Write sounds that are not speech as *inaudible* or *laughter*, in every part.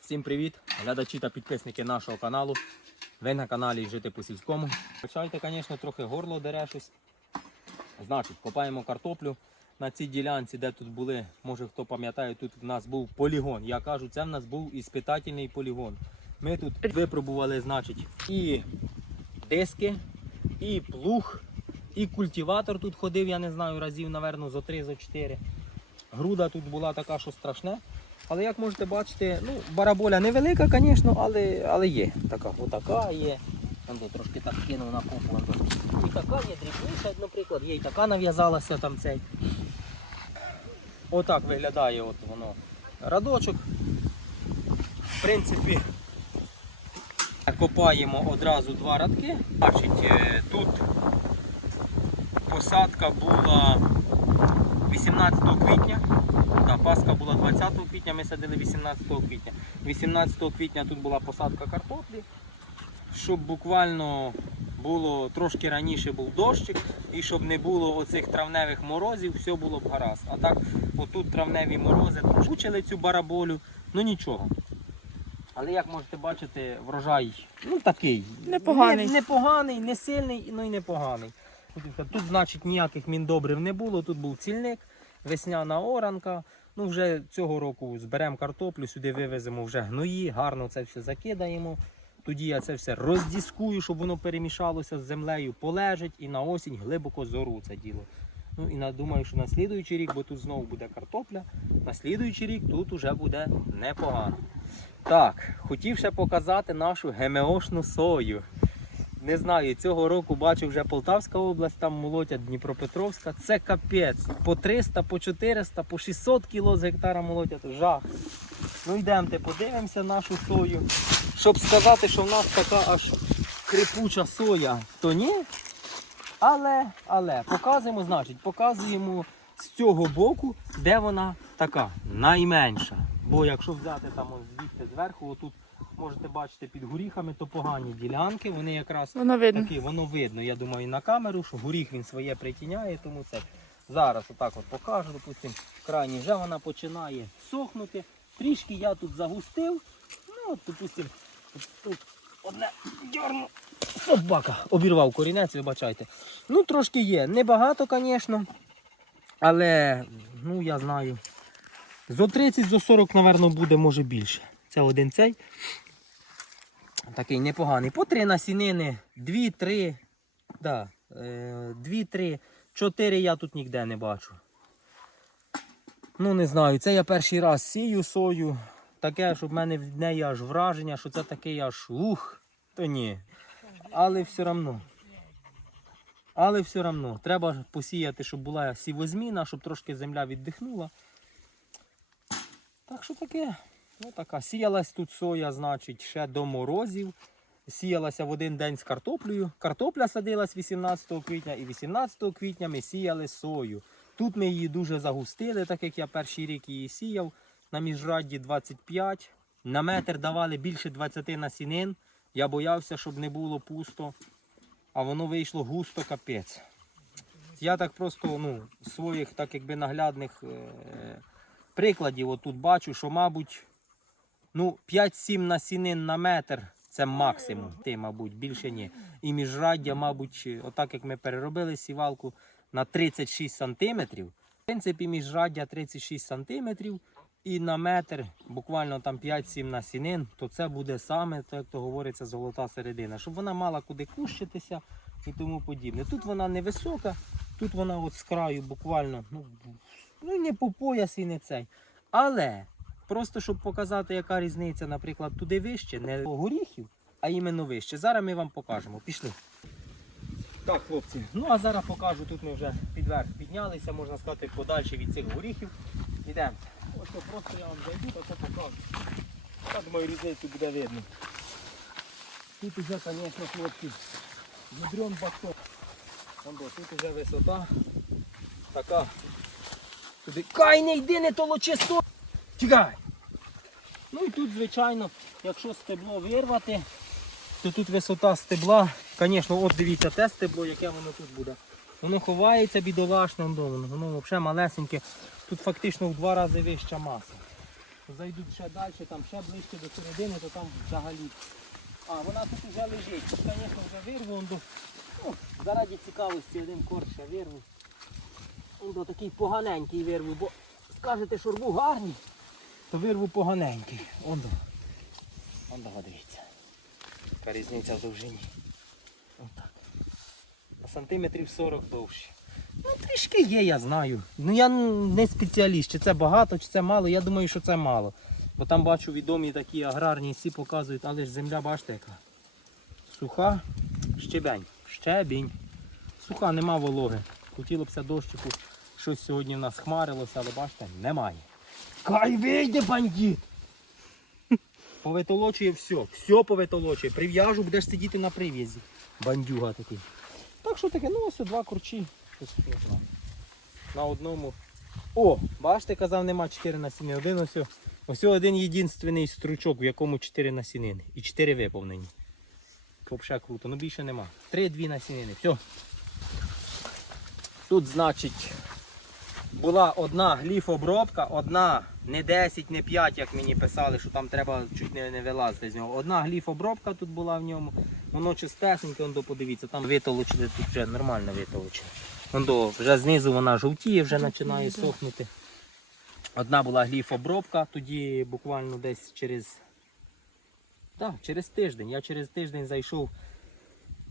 Всім привіт, глядачі та підписники нашого каналу. Ви на каналі Жити по сільському. Почайте, звісно, трохи горло дере щось. Значить, копаємо картоплю на цій ділянці, де тут були, може хто пам'ятає, тут в нас був полігон. Я кажу, це в нас був іспитательний полігон. Ми тут випробували, значить, і диски, і плуг, і культиватор тут ходив, я не знаю, разів, напевно, зо 3 зо 4 Груда тут була така, що страшне. Але як можете бачити, ну, бараболя невелика, звісно, але, але є. Така, отака є. Там трошки так кинув на купу. вон. І така є дрібніша, наприклад, є і така нав'язалася там цей. Отак виглядає от воно радочок. В принципі, копаємо одразу два радки. Бачить, е, тут посадка була 18 квітня. Так, Пасха була 20 квітня, ми садили 18 квітня. 18 квітня тут була посадка картоплі, щоб буквально було трошки раніше був дощик і щоб не було оцих травневих морозів, все було б гаразд. А так, отут травневі морози трошки цю бараболю, ну нічого. Але як можете бачити, врожай ну такий. Непоганий. Не, непоганий, не сильний, ну і непоганий. Тут, тут, значить, ніяких міндобрив не було, тут був цільник, весняна оранка. Ну, вже цього року зберемо картоплю, сюди вивеземо вже гної, гарно це все закидаємо. Тоді я це все роздіскую, щоб воно перемішалося з землею, полежить і на осінь глибоко зору це діло. Ну і думаю, що на слідуючий рік, бо тут знову буде картопля, на слідуючий рік тут уже буде непогано. Так, хотів ще показати нашу ГМОшну сою. Не знаю, цього року бачу вже Полтавська область, там молотять Дніпропетровська. Це капець. По 300, по 400, по 600 кіло з гектара молотять. Жах. Ну йдемте, подивимося нашу сою. Щоб сказати, що в нас така аж крипуча соя, то ні. Але, але, показуємо, значить, показуємо з цього боку, де вона така найменша. Бо якщо взяти там ось звідти зверху, отут можете бачити під горіхами, то погані ділянки, вони якраз Воно видно. такі, воно видно, я думаю, на камеру, що горіх він своє притіняє, тому це. Зараз отак от покажу, допустимо, крайній вже вона починає сохнути. Трішки я тут загустив. Ну, от, допустимо, тут, одне дьорну. Собака обірвав корінець, вибачайте. Ну, трошки є. Небагато, звісно. Але, ну, я знаю. Зо 30, зо 40, напевно, буде, може більше. Це один цей. Такий непоганий. По три насінини, дві, три, да, е, дві, три, чотири я тут ніде не бачу. Ну не знаю, це я перший раз сію сою. Таке, щоб в мене від неї аж враження, що це такий аж ух, то ні. Але все одно. Але все одно. Треба посіяти, щоб була сівозміна, щоб трошки земля віддихнула. Так що таке? Ну, така. Сіялась тут соя, значить, ще до морозів. Сіялася в один день з картоплею. Картопля садилась 18 квітня і 18 квітня ми сіяли сою. Тут ми її дуже загустили, так як я перший рік її сіяв. На міжрадді 25. На метр давали більше 20 насінин. Я боявся, щоб не було пусто. А воно вийшло густо капець. Я так просто ну, своїх так якби наглядних е, прикладів отут бачу, що, мабуть, ну, 5-7 насінин на метр це максимум. Ти, мабуть, більше ні. І міжраддя, мабуть, отак як ми переробили сівалку на 36 сантиметрів. В принципі, міжраддя 36 сантиметрів і на метр буквально там 5-7 насінин, то це буде саме, так як то говориться, золота середина, щоб вона мала куди кущитися і тому подібне. Тут вона невисока, тут вона от з краю буквально ну, ну не по пояс і не цей. Але просто щоб показати, яка різниця, наприклад, туди вище, не горіхів, а іменно вище. Зараз ми вам покажемо. Пішли. Так, хлопці, ну а зараз покажу, тут ми вже підверх піднялися, можна сказати, подальше від цих горіхів. Йдемо. Ось то просто я вам зайду, та це покажу. Я думаю, різницю буде видно. Тут уже, звісно, хлопці, ядрен батон. Там, тут уже висота така. Туди. Кай, не йди, не толочи со. Тікай. Ну і тут, звичайно, якщо стебло вирвати, то тут висота стебла. Звісно, от дивіться те стебло, яке воно тут буде. Воно ховається бідолашне, воно, воно взагалі малесеньке. Тут фактично в два рази вища маса. зайдуть ще далі, там ще ближче до середини, то там взагалі. А, вона тут вже лежить. Тут, звісно, вже вирву. Ну, заради цікавості один корч вирву. До такий поганенький вирву, бо скажете, рву гарний, то вирву поганенький. Он до. Он до, дивіться. Яка різниця в довжині. Отак. На сантиметрів 40 довше. Ну, трішки є, я знаю. Ну я не спеціаліст, чи це багато, чи це мало. Я думаю, що це мало. Бо там бачу відомі такі аграрні всі показують, але ж земля, бачите яка. Суха, щебень. Щебінь. Суха, нема вологи. Хотілося б дощику. Щось сьогодні в нас хмарилося, але бачите, немає. Кай вийде бандит! Повитолочує все, все повитолочує. Прив'яжу, будеш сидіти на прив'язі. Бандюга такий. Так що таке, ну ось два курчі. На одному. О, бачите, казав, нема 4 насінини. Один ось. Ось один єдинственний стручок, в якому 4 насінини. І 4 виповнені. Взагалі круто, ну більше нема. 3-2 насінини. Все. Тут, значить, була одна гліфобробка, одна не 10, не 5, як мені писали, що там треба чуть не, не вилазити з нього. Одна гліфобробка тут була в ньому. Воно чистесеньке, он до подивіться, там витолочили, тут вже нормально витолочили. Он вже знизу вона жовтіє, вже починає сохнути. Одна була гліфобробка, тоді буквально десь через. Так, через тиждень. Я через тиждень зайшов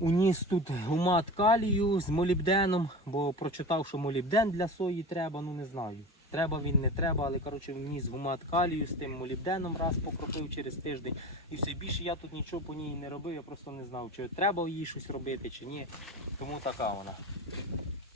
уніс тут гумат калію з молібденом, бо прочитав, що молібден для сої треба, ну не знаю. Треба він, не треба, але коротше вніс гумат калію з тим молібденом, раз покропив через тиждень. І все більше я тут нічого по ній не робив, я просто не знав, чи треба їй щось робити, чи ні. Тому така вона.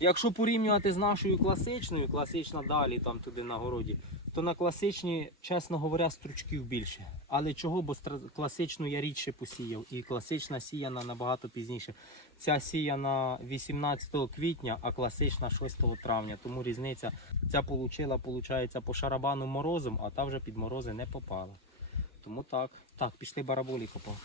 Якщо порівнювати з нашою класичною, класична далі там туди на городі, то на класичній, чесно говоря, стручків більше. Але чого? Бо класичну я рідше посіяв, і класична сіяна набагато пізніше. Ця сіяна 18 квітня, а класична 6 травня. Тому різниця ця получила, получається, по шарабану морозом, а та вже під морози не попала. Тому так. Так, пішли бараболі копав.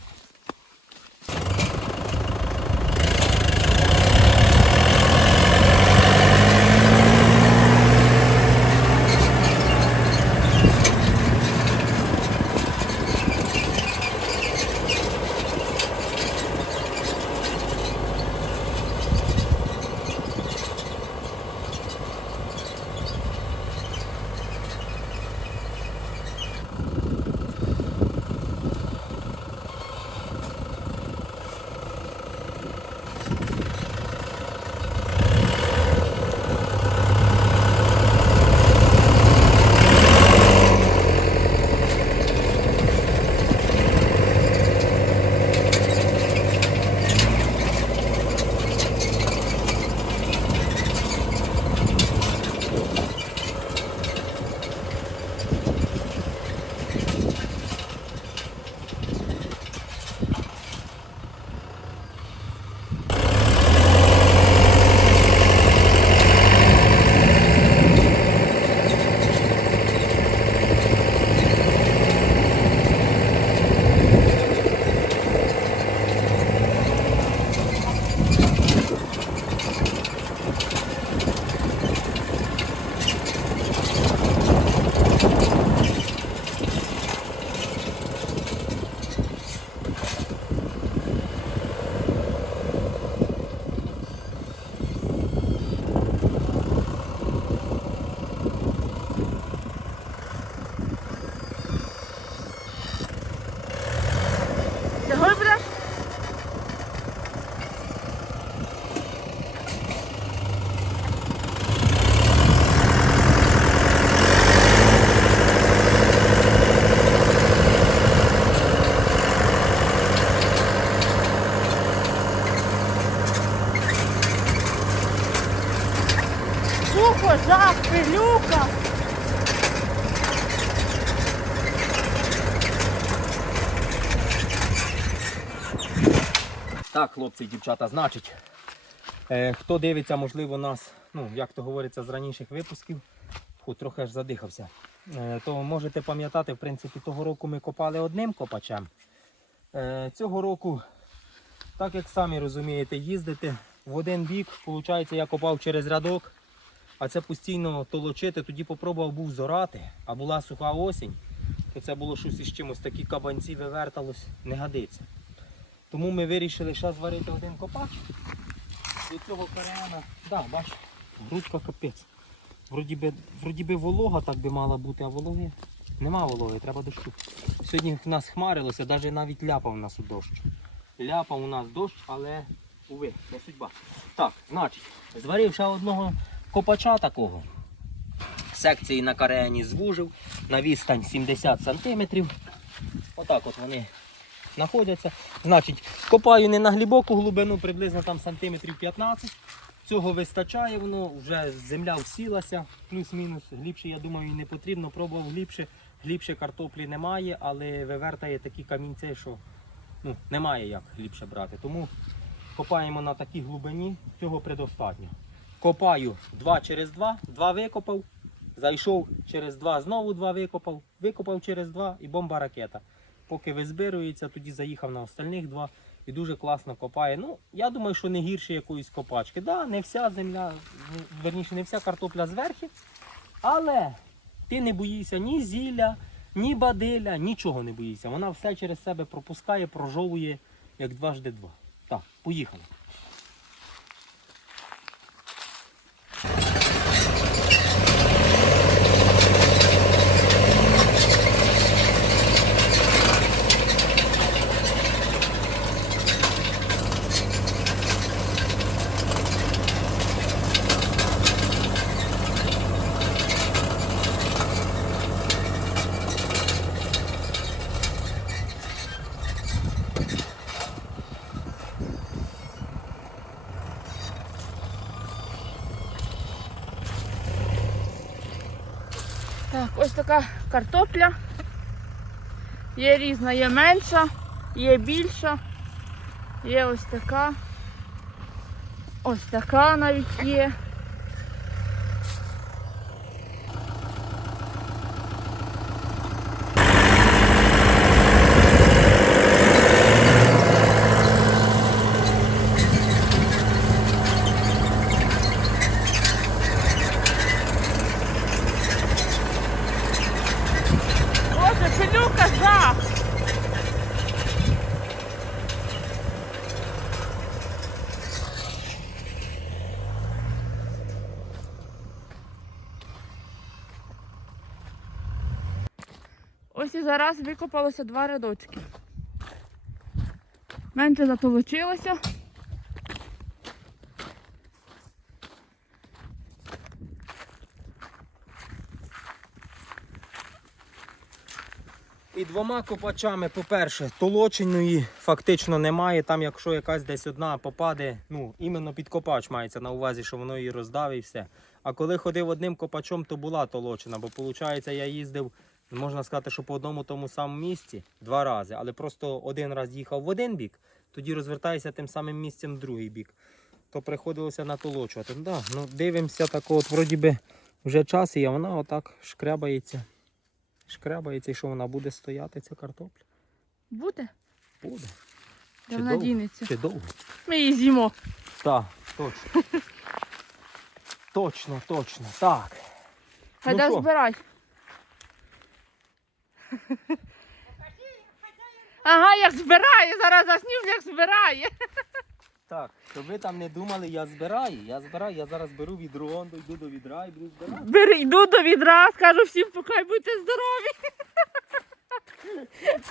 Так, хлопці і дівчата, значить, е, хто дивиться, можливо, нас, ну, як то говориться, з раніших випусків, фу, трохи аж задихався, е, то можете пам'ятати, в принципі, того року ми копали одним копачем. Е, цього року, так як самі розумієте, їздити в один бік, виходить, я копав через рядок, а це постійно толочити, тоді попробував був зорати, а була суха осінь. то це було щось із чимось. Такі кабанці виверталось, не годиться. Тому ми вирішили ще зварити один копач. До цього карена. Да, бач, грудка капець. Вроді би, вроді би волога так би мала бути, а вологи нема вологи, треба дощу. Сьогодні в нас хмарилося, навіть навіть ляпав у нас у дощ. Ляпав у нас дощ, але уви, не судьба. Так, значить, зварив ще одного копача такого. Секції на карені звужив на відстань 70 см. Отак от вони знаходяться. Значить, копаю не на глибоку глибину, приблизно там сантиметрів 15. Цього вистачає, воно вже земля всілася, плюс-мінус. Глібше, я думаю, і не потрібно. Пробував глібше. Глібше картоплі немає, але вивертає такі камінці, що ну, немає як глібше брати. Тому копаємо на такій глибині, цього предостатньо. Копаю 2 через 2, 2 викопав, зайшов через 2, знову 2 викопав, викопав через 2 і бомба ракета. Поки визбирується, тоді заїхав на остальних два і дуже класно копає. Ну, я думаю, що не гірше якоїсь копачки. Да, не вся земля, верніше, не вся картопля зверху, але ти не боїшся ні зілля, ні бадиля, нічого не боїшся. Вона все через себе пропускає, прожовує як дважди два. Так, поїхали. Так, ось така картопля. Є різна, є менша, є більша, є ось така. Ось така навіть є. Пилюка жах! Ось і зараз викопалося два рядочки. Менше затолочилося. І двома копачами, по-перше, толоченої фактично немає. Там, якщо якась десь одна попаде, ну, іменно під копач мається на увазі, що воно її роздавить і все. А коли ходив одним копачом, то була толочена, бо виходить, я їздив, можна сказати, що по одному тому самому місці два рази, але просто один раз їхав в один бік, тоді розвертаюся тим самим місцем в другий бік. То приходилося натолочувати. Ну, да, ну, дивимося, так от, вроді би, вже час є, вона отак шкрябається. Шкрябається, і що вона буде стояти, ця картопля? Буде? Буде. Де Чи вона довго? дінеться? Чи довго? Ми її з'їмо. Так, точно. *laughs* точно, точно. Так. Хайда що? збирай. *laughs* Ага, як збирає, зараз заснів, як збирає. *laughs* Так, щоб ви там не думали, я збираю. Я збираю, я зараз беру відро, йду до відра і буду збирати. Бери, йду до відра, скажу всім, поки будьте здорові.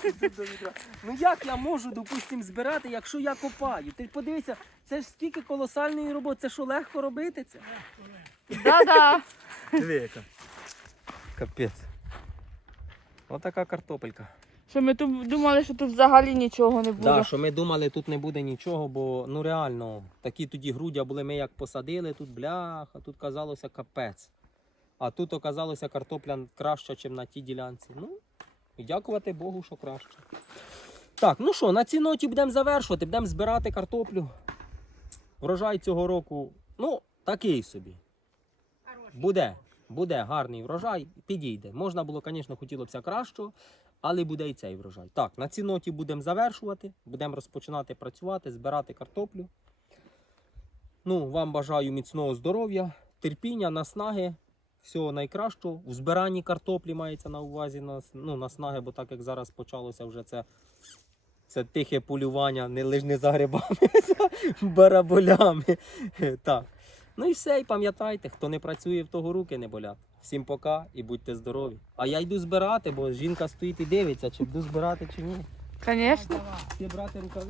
Йду до відра. Ну як я можу, допустим, збирати, якщо я копаю? Ти подивися, це ж стільки колосальної роботи, це що легко робити це? Да-да. Диви яка. Капець. Отака картопелька. Що ми тут думали, що тут взагалі нічого не буде. Да, що ми думали, тут не буде нічого, бо ну реально, такі тоді грудя були, ми як посадили, тут бляха, тут казалося капець. А тут оказалося картопля краща, ніж на тій ділянці. Ну, і дякувати Богу, що краще. Так, ну що, на цій ноті будемо завершувати, будемо збирати картоплю. Врожай цього року, ну, такий собі. Буде, буде гарний врожай, підійде. Можна було, звісно, хотілося б кращого, але буде і цей врожай. Так, на цій ноті будемо завершувати, будемо розпочинати працювати, збирати картоплю. Ну, вам бажаю міцного здоров'я, терпіння, наснаги. всього найкращого. У збиранні картоплі мається на увазі ну, наснаги, бо так як зараз почалося вже це, це тихе полювання, не лише не за грибами, *laughs* за бараболями. Так. Ну і все, і пам'ятайте, хто не працює, в того руки не болять. Всім пока і будьте здорові. А я йду збирати, бо жінка стоїть і дивиться, чи буду збирати, чи ні. Звісно. Всі брати рукавиці.